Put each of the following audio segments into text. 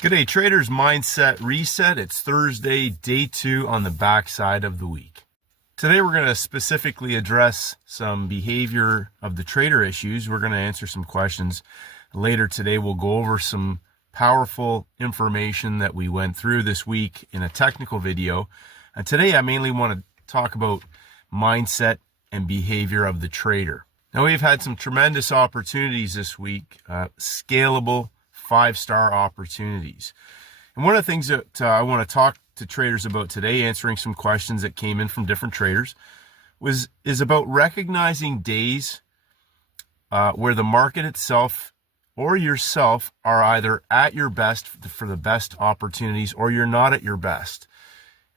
Good day, traders. Mindset reset. It's Thursday, day 2 on the backside of the week. Today we're going to specifically address some behavior of the trader issues. We're going to answer some questions. Later today we'll go over some powerful information that we went through this week in a technical video. And today I mainly want to talk about mindset and behavior of the trader. Now we've had some tremendous opportunities this week, scalable 5-star opportunities. And one of the things that I want to talk to traders about today, answering some questions that came in from different traders, is about recognizing days where the market itself or yourself are either at your best for the best opportunities, or you're not at your best.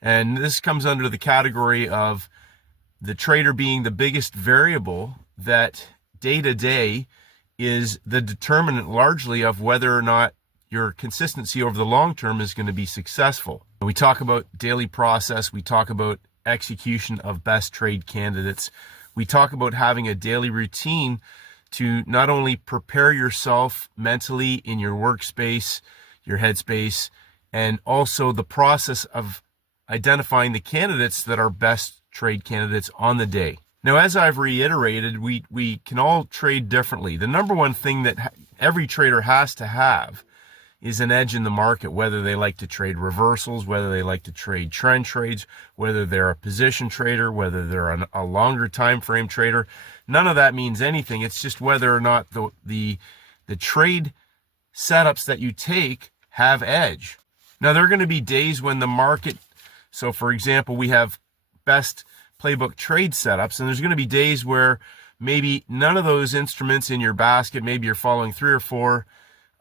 And this comes under the category of the trader being the biggest variable that day to day is the determinant largely of whether or not your consistency over the long term is going to be successful. We talk about daily process. We talk about execution of best trade candidates. We talk about having a daily routine to not only prepare yourself mentally in your workspace, your headspace, and also the process of identifying the candidates that are best trade candidates on the day. Now, as I've reiterated, we can all trade differently. The number one thing that every trader has to have is an edge in the market, whether they like to trade reversals, whether they like to trade trend trades, whether they're a position trader, whether they're a longer time frame trader. None of that means anything. It's just whether or not the trade setups that you take have edge. Now, there are going to be days when the market, so for example, we have best playbook trade setups, and there's going to be days where maybe none of those instruments in your basket, maybe you're following 3 or 4,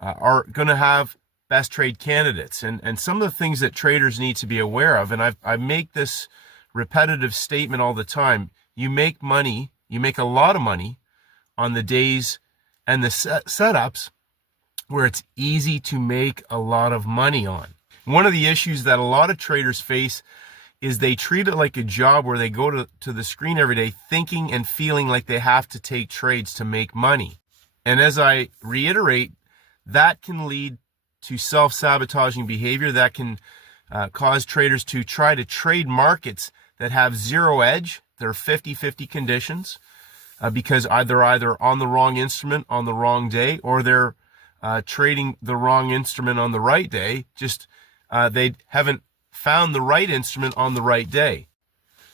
are going to have best trade candidates. And some of the things that traders need to be aware of, and I make this repetitive statement all the time: you make money, you make a lot of money on the days and the setups where it's easy to make a lot of money on. One of the issues that a lot of traders face is they treat it like a job where they go to the screen every day thinking and feeling like they have to take trades to make money. And as I reiterate, that can lead to self-sabotaging behavior that can cause traders to try to trade markets that have zero edge. They're 50-50 conditions because they're either on the wrong instrument on the wrong day, or they're trading the wrong instrument on the right day. Just they haven't found the right instrument on the right day.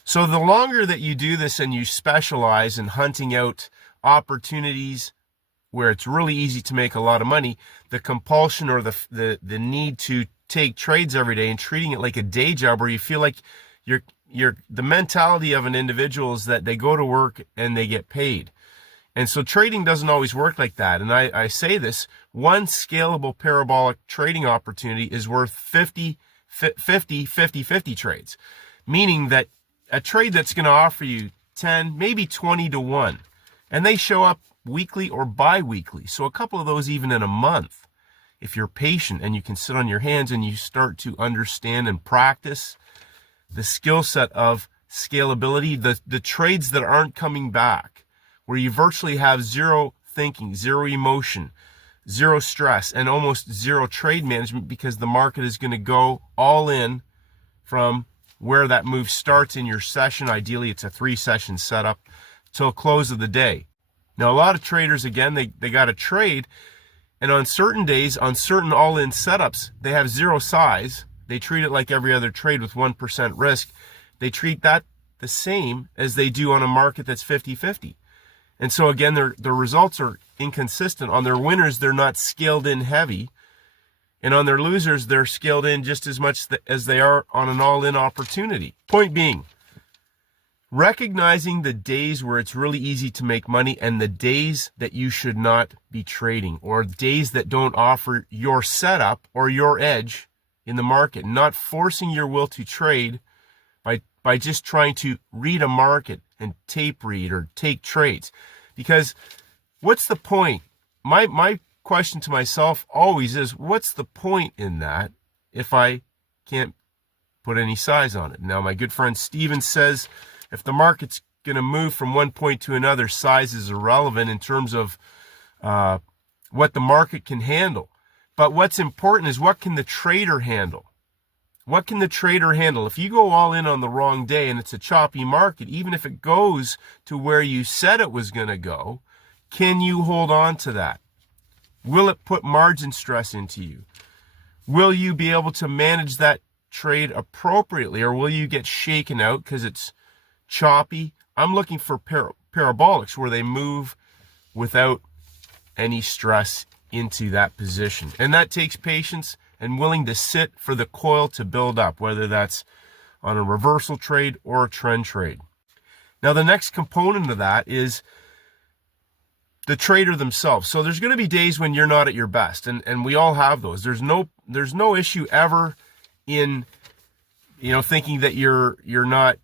So the longer that you do this and you specialize in hunting out opportunities where it's really easy to make a lot of money, the compulsion or the need to take trades every day and treating it like a day job where you feel like the mentality of an individual is that they go to work and they get paid. And so trading doesn't always work like that. And I say this: one scalable parabolic trading opportunity is worth 50 trades, meaning that a trade that's going to offer you 10, maybe 20 to 1, and they show up weekly or bi-weekly. So a couple of those even in a month. If you're patient and you can sit on your hands and you start to understand and practice the skill set of scalability, the trades that aren't coming back, where you virtually have zero thinking, zero emotion, zero stress, and almost zero trade management, because the market is going to go all in from where that move starts in your session. Ideally, it's a 3-session setup till close of the day. Now, a lot of traders, again, they got to trade, and on certain days, on certain all-in setups, they have zero size. They treat it like every other trade with 1% risk. They treat that the same as they do on a market that's 50-50. And so again, their results are inconsistent. On their winners, they're not scaled in heavy. And on their losers, they're scaled in just as much as they are on an all-in opportunity. Point being, recognizing the days where it's really easy to make money and the days that you should not be trading, or days that don't offer your setup or your edge in the market. Not forcing your will to trade by just trying to read a market and tape read or take trades. Because what's the point? My question to myself always is, what's the point in that if I can't put any size on it? Now, my good friend Steven says if the market's going to move from one point to another, size is irrelevant in terms of what the market can handle. But what's important is, what can the trader handle? What can the trader handle? If you go all in on the wrong day and it's a choppy market, even if it goes to where you said it was going to go, can you hold on to that? Will it put margin stress into you? Will you be able to manage that trade appropriately, or will you get shaken out because it's choppy? I'm looking for parabolics where they move without any stress into that position. And that takes patience and willing to sit for the coil to build up, whether that's on a reversal trade or a trend trade. Now, the next component of that is the trader themselves. So there's going to be days when you're not at your best, and we all have those. There's no issue ever in, thinking that you're not,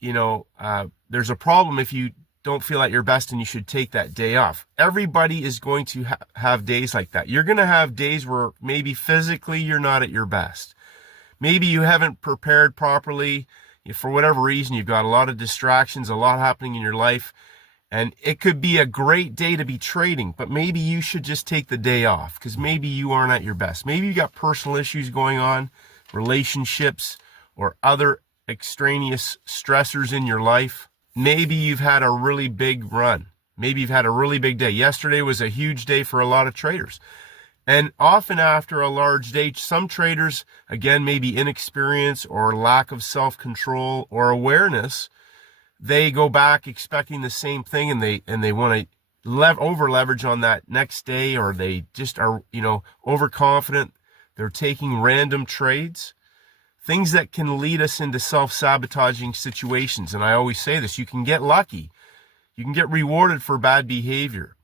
there's a problem if you don't feel at your best and you should take that day off. Everybody is going to have days like that. You're going to have days where maybe physically you're not at your best. Maybe you haven't prepared properly. For whatever reason, you've got a lot of distractions, a lot happening in your life, and it could be a great day to be trading, but maybe you should just take the day off because maybe you aren't at your best. Maybe you got personal issues going on, relationships, or other extraneous stressors in your life. Maybe you've had a really big run. Maybe you've had a really big day. Yesterday was a huge day for a lot of traders. And often after a large day, some traders, again, maybe inexperience or lack of self-control or awareness, they go back expecting the same thing, and they want to over leverage on that next day, or they just are, overconfident. They're taking random trades. Things that can lead us into self-sabotaging situations. And I always say this, you can get lucky. You can get rewarded for bad behavior.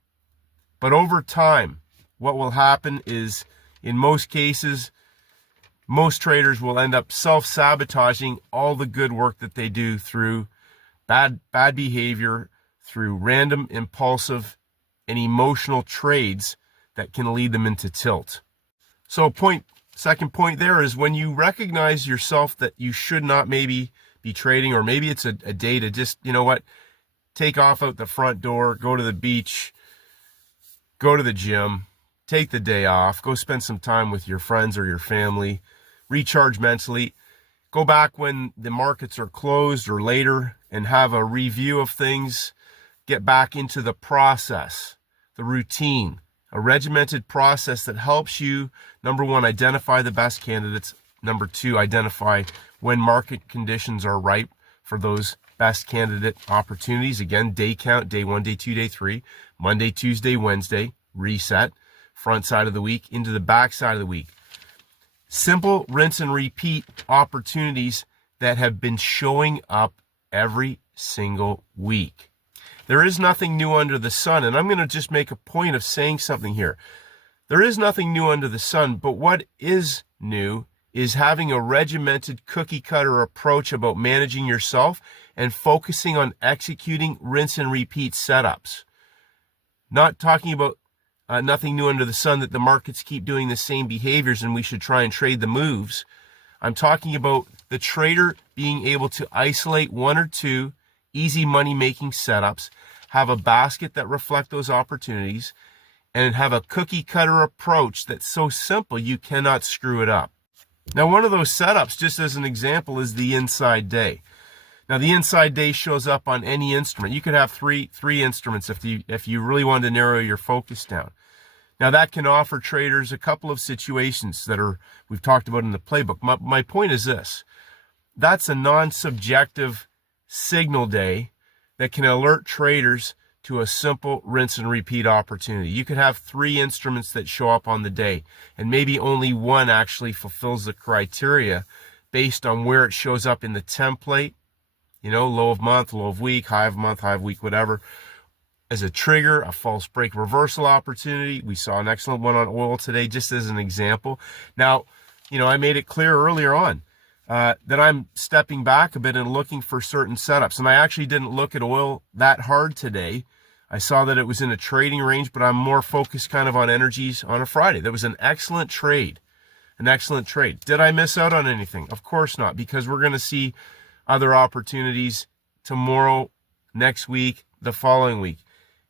But over time, what will happen is, in most cases, most traders will end up self-sabotaging all the good work that they do through bad behavior, through random, impulsive, and emotional trades that can lead them into tilt. So second point there is, when you recognize yourself that you should not maybe be trading, or maybe it's a day to just, take off out the front door, go to the beach, go to the gym, take the day off, go spend some time with your friends or your family, recharge mentally, go back when the markets are closed or later and have a review of things, get back into the process, the routine, a regimented process that helps you, number one, identify the best candidates. Number two, identify when market conditions are ripe for those best candidate opportunities. Again, day count, day 1, day 2, day 3, Monday, Tuesday, Wednesday, reset, front side of the week into the back side of the week. Simple rinse and repeat opportunities that have been showing up every single week. There is nothing new under the sun, and I'm going to just make a point of saying something here. There is nothing new under the sun, but what is new is having a regimented cookie-cutter approach about managing yourself and focusing on executing rinse and repeat setups. Not talking about nothing new under the sun, that the markets keep doing the same behaviors and we should try and trade the moves. I'm talking about the trader being able to isolate one or two easy money-making setups, have a basket that reflect those opportunities, and have a cookie-cutter approach that's so simple you cannot screw it up. Now, one of those setups, just as an example, is the inside day. Now, the inside day shows up on any instrument. You could have three instruments if you really wanted to narrow your focus down. Now, that can offer traders a couple of situations that we've talked about in the playbook. My point is this. That's a non-subjective signal day that can alert traders to a simple rinse and repeat opportunity. You could have 3 instruments that show up on the day, and maybe only one actually fulfills the criteria based on where it shows up in the template, low of month, low of week, high of month, high of week, whatever. As a trigger, a false break reversal opportunity. We saw an excellent one on oil today, just as an example. Now, I made it clear earlier on that I'm stepping back a bit and looking for certain setups. And I actually didn't look at oil that hard today. I saw that it was in a trading range, but I'm more focused kind of on energies on a Friday. That was an excellent trade. An excellent trade. Did I miss out on anything? Of course not, because we're going to see other opportunities tomorrow, next week, the following week.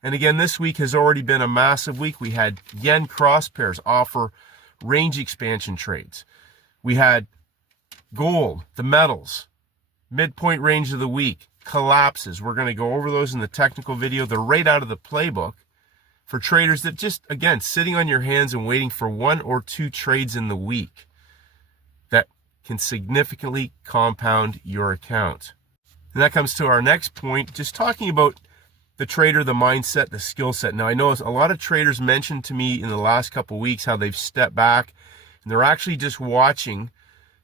And again, this week has already been a massive week. We had yen cross pairs offer range expansion trades. We had gold, the metals, midpoint range of the week, collapses. We're going to go over those in the technical video. They're right out of the playbook for traders that just, again, sitting on your hands and waiting for 1 or 2 trades in the week that can significantly compound your account. And that comes to our next point, just talking about the trader, the mindset, the skill set. Now, I know a lot of traders mentioned to me in the last couple of weeks how they've stepped back and they're actually just watching.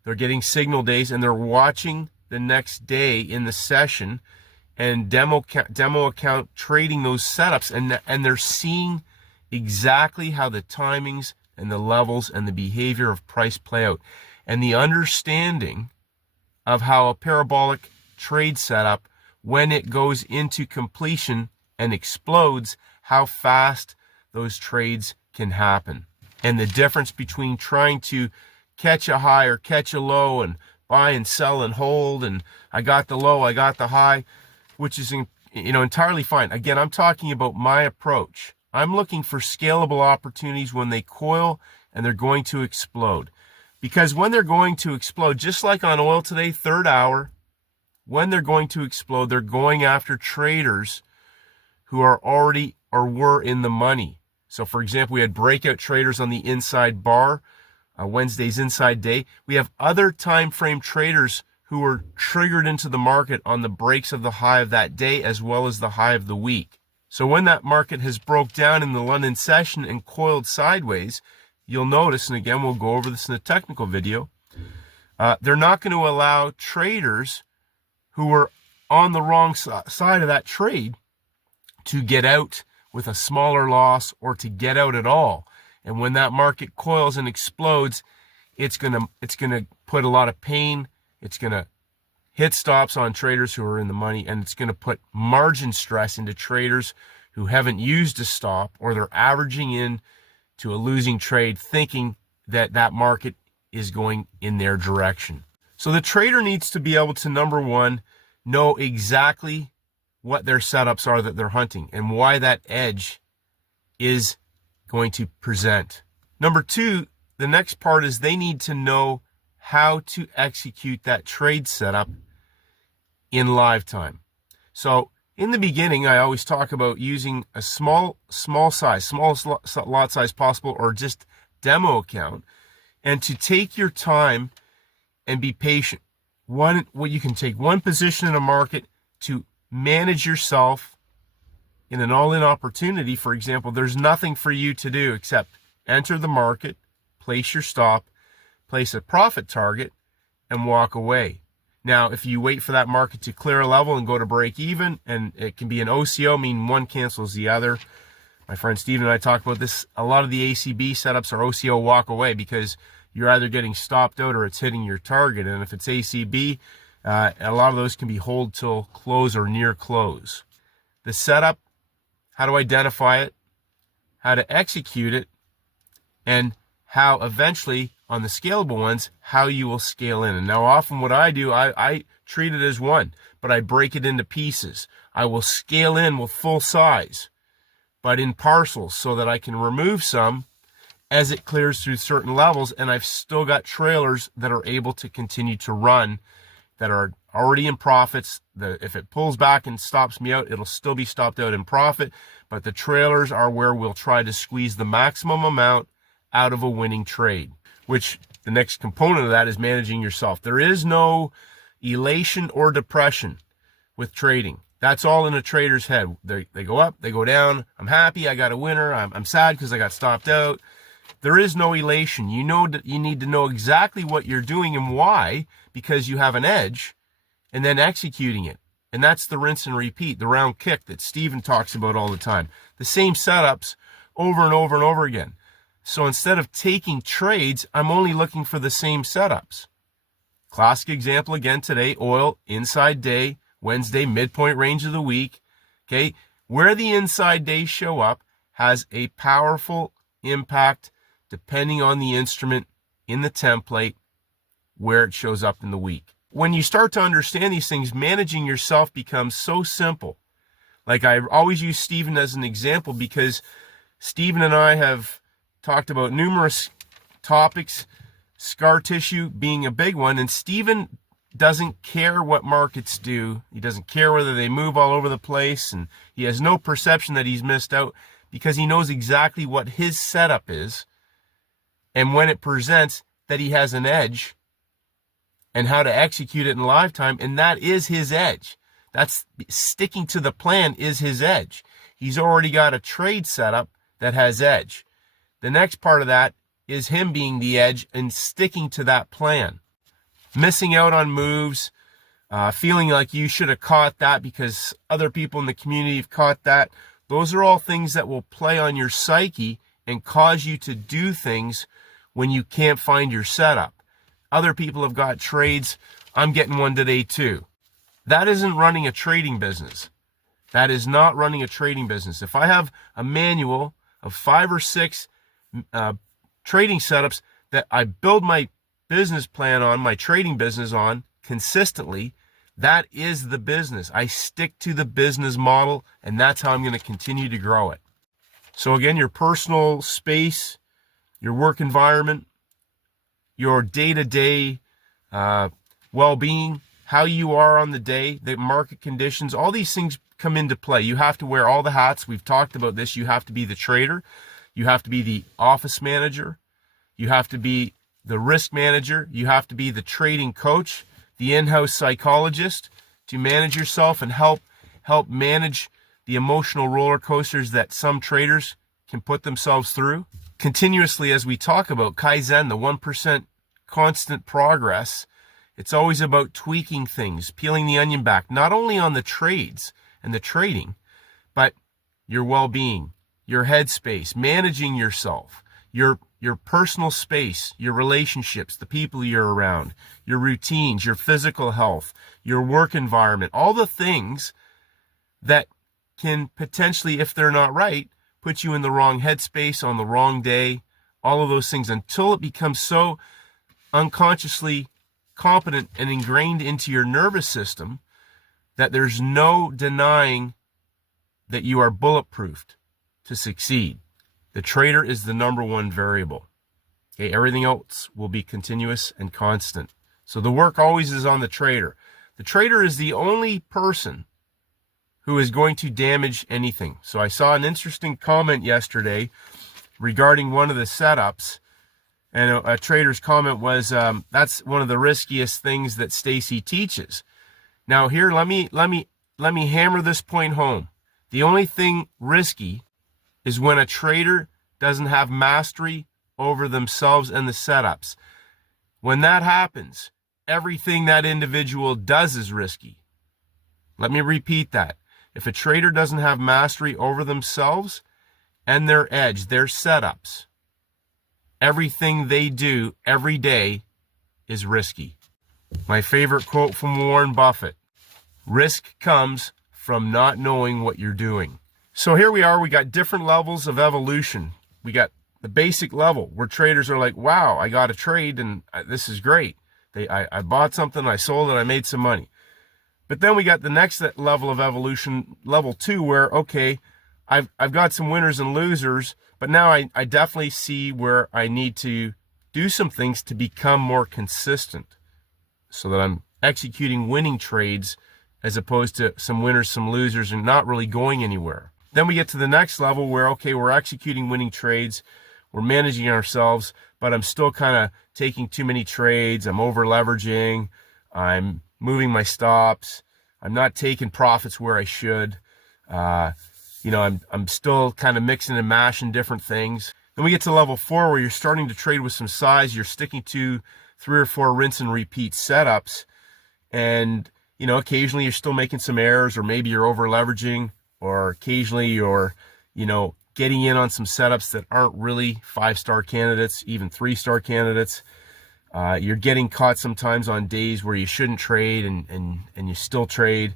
They're getting signal days and they're watching the next day in the session and demo account trading those setups, and they're seeing exactly how the timings and the levels and the behavior of price play out, and the understanding of how a parabolic trade setup, when it goes into completion and explodes, how fast those trades can happen, and the difference between trying to catch a high or catch a low and buy and sell and hold, and I got the low, I got the high, which is entirely fine. Again, I'm talking about my approach. I'm looking for scalable opportunities when they coil and they're going to explode. Because when they're going to explode, just like on oil today, third hour, when they're going to explode, they're going after traders who are already or were in the money. So for example, we had breakout traders on the inside bar, Wednesday's inside day. We have other time frame traders who were triggered into the market on the breaks of the high of that day as well as the high of the week. So when that market has broke down in the London session and coiled sideways, you'll notice, and again, we'll go over this in a technical video, they're not going to allow traders who were on the wrong side of that trade to get out with a smaller loss or to get out at all. And when that market coils and explodes, it's gonna put a lot of pain. It's gonna hit stops on traders who are in the money, and it's gonna put margin stress into traders who haven't used a stop, or they're averaging in to a losing trade thinking that that market is going in their direction. So the trader needs to be able to, number one, know exactly what their setups are that they're hunting and why that edge is going to present. Number two, the next part is they need to know how to execute that trade setup in live time. So in the beginning, I always talk about using a smallest lot size possible, or just demo account, and to take your time and be patient. You can take one position in a market to manage yourself in an all-in opportunity. For example, there's nothing for you to do except enter the market, place your stop, place a profit target, and walk away. Now, if you wait for that market to clear a level and go to break even, and it can be an OCO, meaning one cancels the other. My friend Steve and I talk about this. A lot of the ACB setups are OCO walk away because you're either getting stopped out or it's hitting your target. And if it's ACB, a lot of those can be hold till close or near close. The setup, how to identify it, how to execute it, and how eventually on the scalable ones, how you will scale in. And now often what I do, I treat it as one, but I break it into pieces. I will scale in with full size, but in parcels, so that I can remove some as it clears through certain levels, and I've still got trailers that are able to continue to run, that are already in profits. If it pulls back and stops me out, it'll still be stopped out in profit, but the trailers are where we'll try to squeeze the maximum amount out of a winning trade, which the next component of that is managing yourself. There is no elation or depression with trading. That's all in a trader's head. They go up, they go down. I'm happy, I got a winner. I'm sad because I got stopped out. There is no elation. You know that you need to know exactly what you're doing and why, because you have an edge, and then executing it. And that's the rinse and repeat, the round kick that Steven talks about all the time. The same setups over and over and over again. So instead of taking trades, I'm only looking for the same setups. Classic example again today, oil, inside day, Wednesday, midpoint range of the week. Okay, where the inside days show up has a powerful impact depending on the instrument in the template where it shows up in the week. When you start to understand these things, managing yourself becomes so simple. Like I always use Steven as an example because Steven and I have talked about numerous topics, scar tissue being a big one. And Steven doesn't care what markets do. He doesn't care whether they move all over the place, and he has no perception that he's missed out because he knows exactly what his setup is, and when it presents, that he has an edge and how to execute it in live time, and that is his edge. That's sticking to the plan is his edge. He's already got a trade setup that has edge. The next part of that is him being the edge and sticking to that plan. Missing out on moves, feeling like you should have caught that because other people in the community have caught that. Those are all things that will play on your psyche and cause you to do things when you can't find your setup. Other people have got trades. I'm getting one today too. That isn't running a trading business. That is not running a trading business. If I have a manual of 5 or 6 trading setups that I build my business plan on, my trading business on consistently, that is the business. I stick to the business model, and that's how I'm going to continue to grow it. So again, your personal space, your work environment, your day-to-day well-being, how you are on the day, the market conditions, all these things come into play. You have to wear all the hats. We've talked about this. You have to be the trader. You have to be the office manager. You have to be the risk manager. You have to be the trading coach, the in-house psychologist to manage yourself and help manage the emotional roller coasters that some traders can put themselves through. Continuously, as we talk about Kaizen, the 1% constant progress, it's always about tweaking things, peeling the onion back, not only on the trades and the trading, but your well-being, your headspace, managing yourself, your personal space, your relationships, the people you're around, your routines, your physical health, your work environment, all the things that can potentially, if they're not right, put you in the wrong headspace on the wrong day, all of those things, until it becomes so unconsciously competent and ingrained into your nervous system that there's no denying that you are bulletproofed to succeed. The trader is the number one variable. Okay, everything else will be continuous and constant. So the work always is on the trader. The trader is the only person who is going to damage anything. So I saw an interesting comment yesterday regarding one of the setups, and a trader's comment was, that's one of the riskiest things that Stacey teaches. Now here, let me hammer this point home. The only thing risky is when a trader doesn't have mastery over themselves and the setups. When that happens, everything that individual does is risky. Let me repeat that. If a trader doesn't have mastery over themselves and their edge, their setups, everything they do every day is risky. My favorite quote from Warren Buffett: risk comes from not knowing what you're doing. So here we are, we got different levels of evolution. We got the basic level where traders are like, wow, I got a trade and this is great. I bought something, I sold it, I made some money. But then we got the next level of evolution, level 2, where, okay, I've got some winners and losers, but now I definitely see where I need to do some things to become more consistent so that I'm executing winning trades as opposed to some winners, some losers, and not really going anywhere. Then we get to the next level where, okay, we're executing winning trades, we're managing ourselves, but I'm still kind of taking too many trades, I'm over leveraging, I'm moving my stops, I'm not taking profits where I should, I'm still kind of mixing and mashing different things. Then we get to level 4 where you're starting to trade with some size, you're sticking to 3 or 4 rinse and repeat setups, and occasionally you're still making some errors, or maybe you're over leveraging, or occasionally you're, getting in on some setups that aren't really 5-star candidates, even 3-star candidates. You're getting caught sometimes on days where you shouldn't trade and you still trade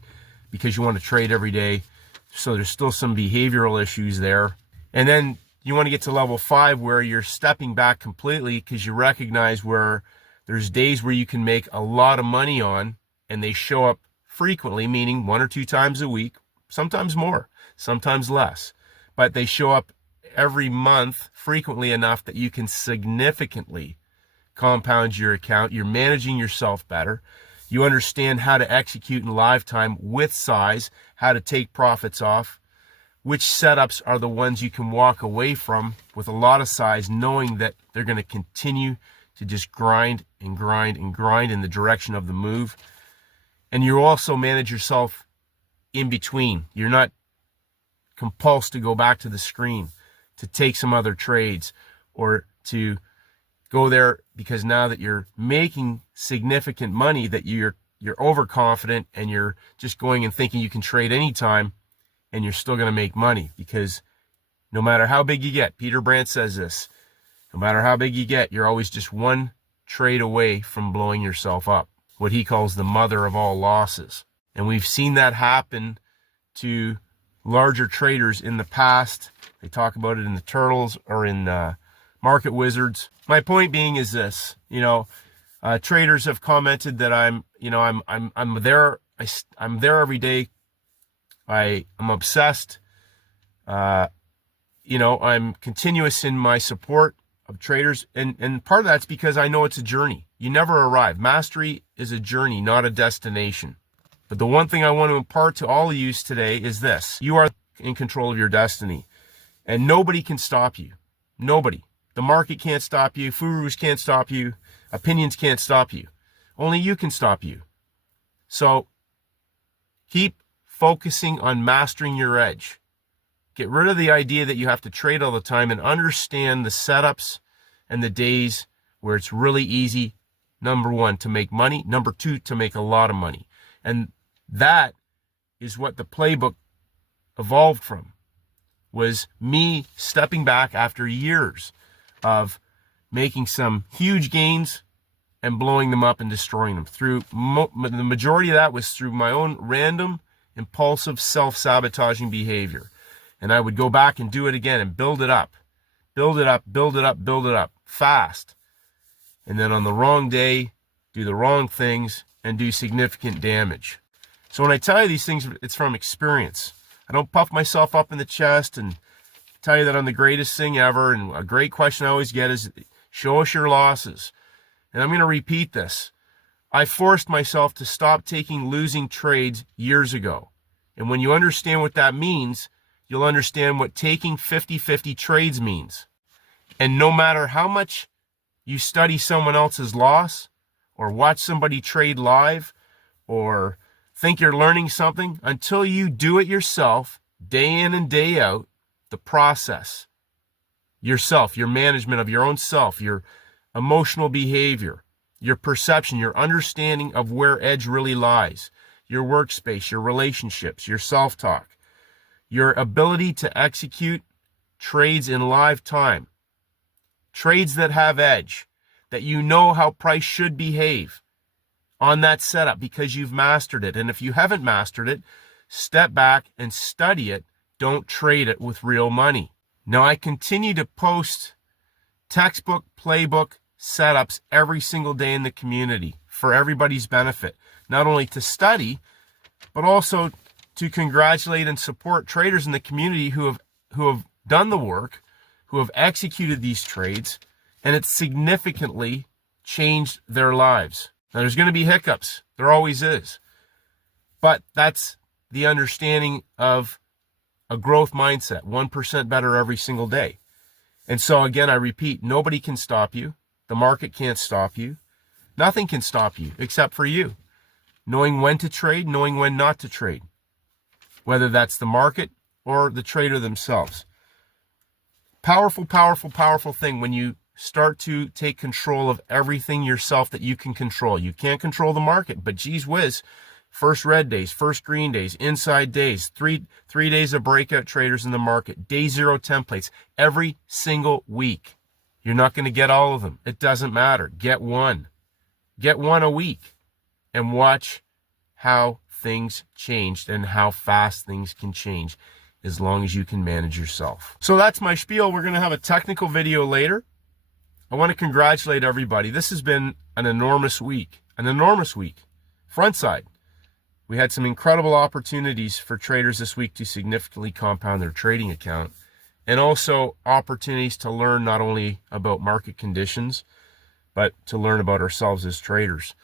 because you want to trade every day. So there's still some behavioral issues there. And then you want to get to level 5 where you're stepping back completely because you recognize where there's days where you can make a lot of money on, and they show up frequently, meaning 1 or 2 times a week, sometimes more, sometimes less. But they show up every month frequently enough that you can significantly compound your account. You're managing yourself better. You understand how to execute in live time with size, how to take profits off, which setups are the ones you can walk away from with a lot of size, knowing that they're going to continue to just grind and grind and grind in the direction of the move. And you also manage yourself in between. You're not compulsed to go back to the screen to take some other trades or to go there, because now that you're making significant money, that you're overconfident and you're just going and thinking you can trade anytime and you're still going to make money. Because no matter how big you get, Peter Brandt says this, no matter how big you get, you're always just one trade away from blowing yourself up, what he calls the mother of all losses. And we've seen that happen to larger traders in the past. They talk about it in the Turtles or in Market Wizards. My point being is this, traders have commented that I'm there. I'm there every day. I'm obsessed. I'm continuous in my support of traders. And part of that's because I know it's a journey. You never arrive. Mastery is a journey, not a destination. But the one thing I want to impart to all of you today is this. You are in control of your destiny. And nobody can stop you. Nobody. The market can't stop you. Furus can't stop you. Opinions can't stop you. Only you can stop you. So keep focusing on mastering your edge. Get rid of the idea that you have to trade all the time and understand the setups and the days where it's really easy, number one, to make money. Number two, to make a lot of money. And that is what the playbook evolved from, was me stepping back after years of making some huge gains and blowing them up and destroying them. The majority of that was through my own random, impulsive, self-sabotaging behavior. And I would go back and do it again and build it up, build it up, build it up, build it up fast. And then on the wrong day, do the wrong things and do significant damage. So when I tell you these things, it's from experience. I don't puff myself up in the chest and tell you that I'm the greatest thing ever. And a great question I always get is, show us your losses. And I'm going to repeat this. I forced myself to stop taking losing trades years ago. And when you understand what that means, you'll understand what taking 50-50 trades means. And no matter how much you study someone else's loss or watch somebody trade live or think you're learning something, until you do it yourself, day in and day out, the process, yourself, your management of your own self, your emotional behavior, your perception, your understanding of where edge really lies, your workspace, your relationships, your self-talk, your ability to execute trades in live time, trades that have edge, that you know how price should behave on that setup because you've mastered it. And if you haven't mastered it, step back and study it. Don't trade it with real money. Now, I continue to post textbook, playbook setups every single day in the community for everybody's benefit, not only to study, but also to congratulate and support traders in the community who have done the work, who have executed these trades, and it's significantly changed their lives. Now, there's going to be hiccups. There always is. But that's the understanding of a growth mindset, 1% better every single day. And so, again, I repeat, nobody can stop you. The market can't stop you. Nothing can stop you except for you. Knowing when to trade, knowing when not to trade. Whether that's the market or the trader themselves. Powerful, powerful, powerful thing when you start to take control of everything yourself that you can control. You can't control the market, but geez whiz, first red days, first green days, inside days, three days of breakout traders in the market, day zero templates, every single week. You're not going to get all of them. It doesn't matter. Get one. Get one a week and watch how things changed and how fast things can change as long as you can manage yourself. So that's my spiel. We're going to have a technical video later. I want to congratulate everybody. This has been an enormous week. Front side. We had some incredible opportunities for traders this week to significantly compound their trading account. and also opportunities to learn not only about market conditions, but to learn about ourselves as traders.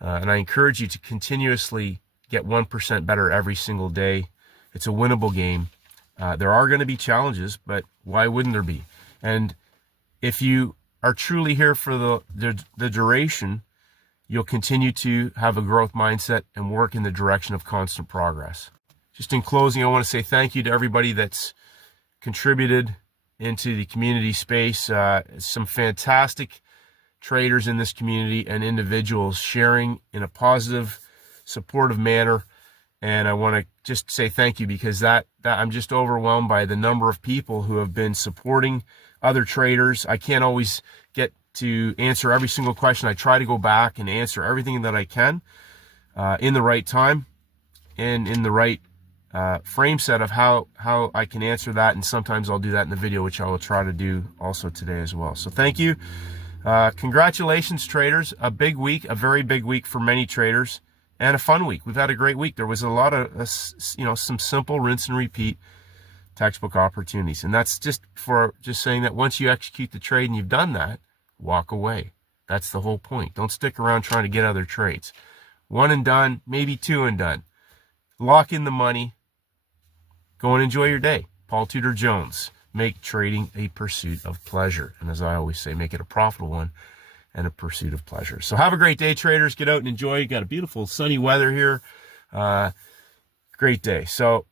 And I encourage you to continuously get 1% better every single day. It's a winnable game. There are going to be challenges, but why wouldn't there be? And if you are truly here for the duration, you'll continue to have a growth mindset and work in the direction of constant progress. Just in closing, I want to say thank you to everybody that's contributed into the community space. Some fantastic traders in this community and individuals sharing in a positive, supportive manner. And I want to just say thank you, because that I'm just overwhelmed by the number of people who have been supporting other traders. I can't always get to answer every single question. I try to go back and answer everything that I can in the right time and in the right frame set of how I can answer that. And sometimes I'll do that in the video, which I will try to do also today as well. So thank you. Congratulations, traders. A big week, a very big week for many traders, and a fun week. We've had a great week. There was a lot of, some simple rinse and repeat textbook opportunities. And that's just saying that once you execute the trade and you've done that, walk away. That's the whole point. Don't stick around trying to get other trades. One and done, maybe two and done. Lock in the money. Go and enjoy your day. Paul Tudor Jones. Make trading a pursuit of pleasure. And as I always say, make it a profitable one and a pursuit of pleasure. So have a great day, traders. Get out and enjoy. You got a beautiful sunny weather here. Great day. So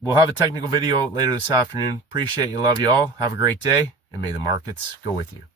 we'll have a technical video later this afternoon. Appreciate you. Love you all. Have a great day. And may the markets go with you.